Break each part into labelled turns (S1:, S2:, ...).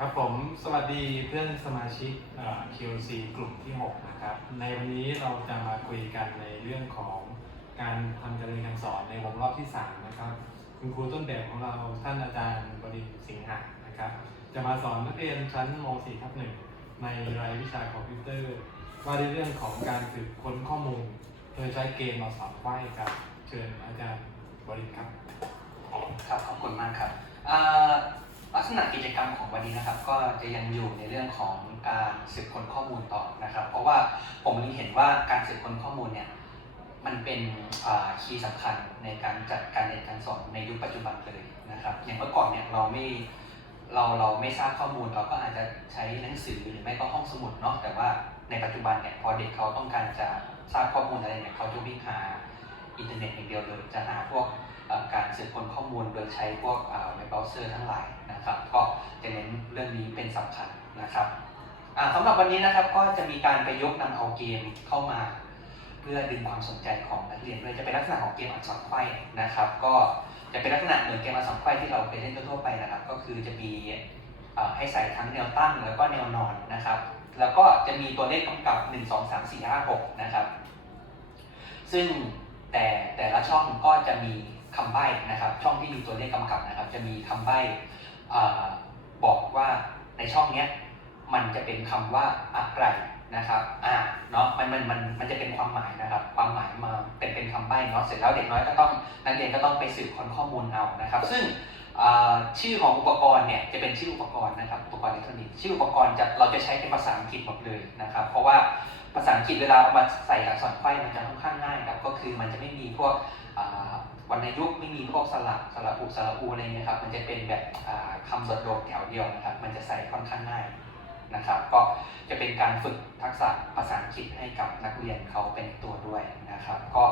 S1: ครับผมสวัสดีเพื่อนสมาชิกเอ่อ QC กลุ่มที่ 6 นะครับ ในวันนี้เราจะมาคุยกันในเรื่องของการทำการเรียนการสอนในวงรอบที่ 3 นะครับ คุณครูต้นแบบของเราท่านอาจารย์บดินสิงหะนะครับ จะมาสอนนักเรียนชั้นม .4 ทับหนึ่งในรายวิชาคอมพิวเตอร์ ว่าในเรื่องของการสืบค้นข้อมูล โดยใช้เกณฑ์มาสอนไขว้ครับเชิญอาจารย์บดินครับ
S2: ครับขอบคุณมากครับ ลักษณะกิจกรรมของวันนี้นะครับ ก็จะยังอยู่ในเรื่องของการสืบค้นข้อมูลต่อนะครับ เพราะว่าผมเล็งเห็นว่าการสืบค้นข้อมูลเนี่ยมันเป็นคีย์สำคัญในการจัดการเรียนการสอนในยุคปัจจุบันเลยนะครับ อย่างเมื่อก่อนเนี่ยเราไม่เราเราไม่ทราบข้อมูลเราก็อาจจะใช้หนังสือหรือไม่ก็ห้องสมุดเนาะแต่ว่าในปัจจุบันเนี่ยพอเด็กเขาต้องการจะทราบข้อมูลอะไรเนี่ยเขาจะวิ่งหา อินเทอร์เน็ตอย่างเดียวเลยจะหาพวกการสืบค้นข้อมูลโดยใช้พวกเว็บเบราว์เซอร์ทั้งหลายนะครับ ก็จะเน้นเรื่องนี้เป็นสำคัญนะครับอ่าสำหรับวันนี้นะครับก็จะมีการไปยกนำเอาเกมเข้ามา เพื่อดึงความสนใจของนักเรียนด้วยจะเป็นลักษณะของเกมอักษรไขว้นะครับ ก็จะเป็นลักษณะเหมือนเกมอักษรไขว้ที่เราไปเล่นทั่วไปนะครับ ก็คือจะมีให้ใส่ทั้งแนวตั้งแล้วก็แนวนอนนะครับ แล้วก็จะมีตัวเลขกำกับ 1 2 3 4 5 6 นะครับ ซึ่ง แต่แต่ละช่องก็จะมีคำใบ้นะครับ ช่องที่มีตัวเลขกำกับนะครับ จะมีคำใบ้บอกว่าในช่องเนี้ยมันจะเป็นคำว่าอะไรนะครับ อ่า เนาะมันมัน มัน มันจะเป็นความหมายนะครับ ความหมายมาเป็น เป็นคำใบ้เนาะ เสร็จแล้วเด็กน้อยก็ต้อง นักเรียนก็ต้องไปสืบค้นข้อมูลเอานะครับ ซึ่ง ชื่อของอุปกรณ์เนี่ยจะเป็นชื่ออุปกรณ์นะครับอุปกรณ์อิเล็กทรอนิกส์ชื่ออุปกรณ์จะเราจะใช้เป็นภาษาอังกฤษหมดเลยนะครับ เพราะว่าภาษาอังกฤษเวลาเอามาใส่อักษรไขว้มันจะค่อนข้างง่ายครับก็คือมันจะไม่มีพวกอ่าวรรณยุกไม่มีพวกสระสระอุสระอูอะไรเงี้ยครับ มันจะเป็นแบบอ่าคำโดดๆแถวเดียวนะครับ มันจะใส่ค่อนข้างง่ายนะครับ ก็จะเป็นการฝึกทักษะภาษาอังกฤษให้กับนักเรียนเขาเป็นตัวด้วยนะครับ ก็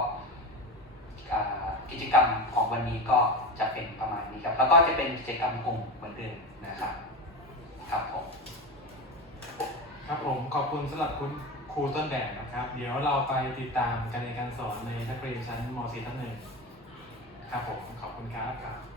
S2: กิจกรรมของวันนี้ก็จะเป็นประมาณนี้ครับ แล้วก็จะเป็นกิจกรรมกลุ่มเหมือนเดิมนะครับ ครับผม
S1: ครับผมขอบคุณสำหรับคุณครูต้นแบบนะครับ เดี๋ยวเราไปติดตามการเรียนการสอนในนักเรียนชั้นม .4 ทับหนึ่งครับผมขอบคุณครับ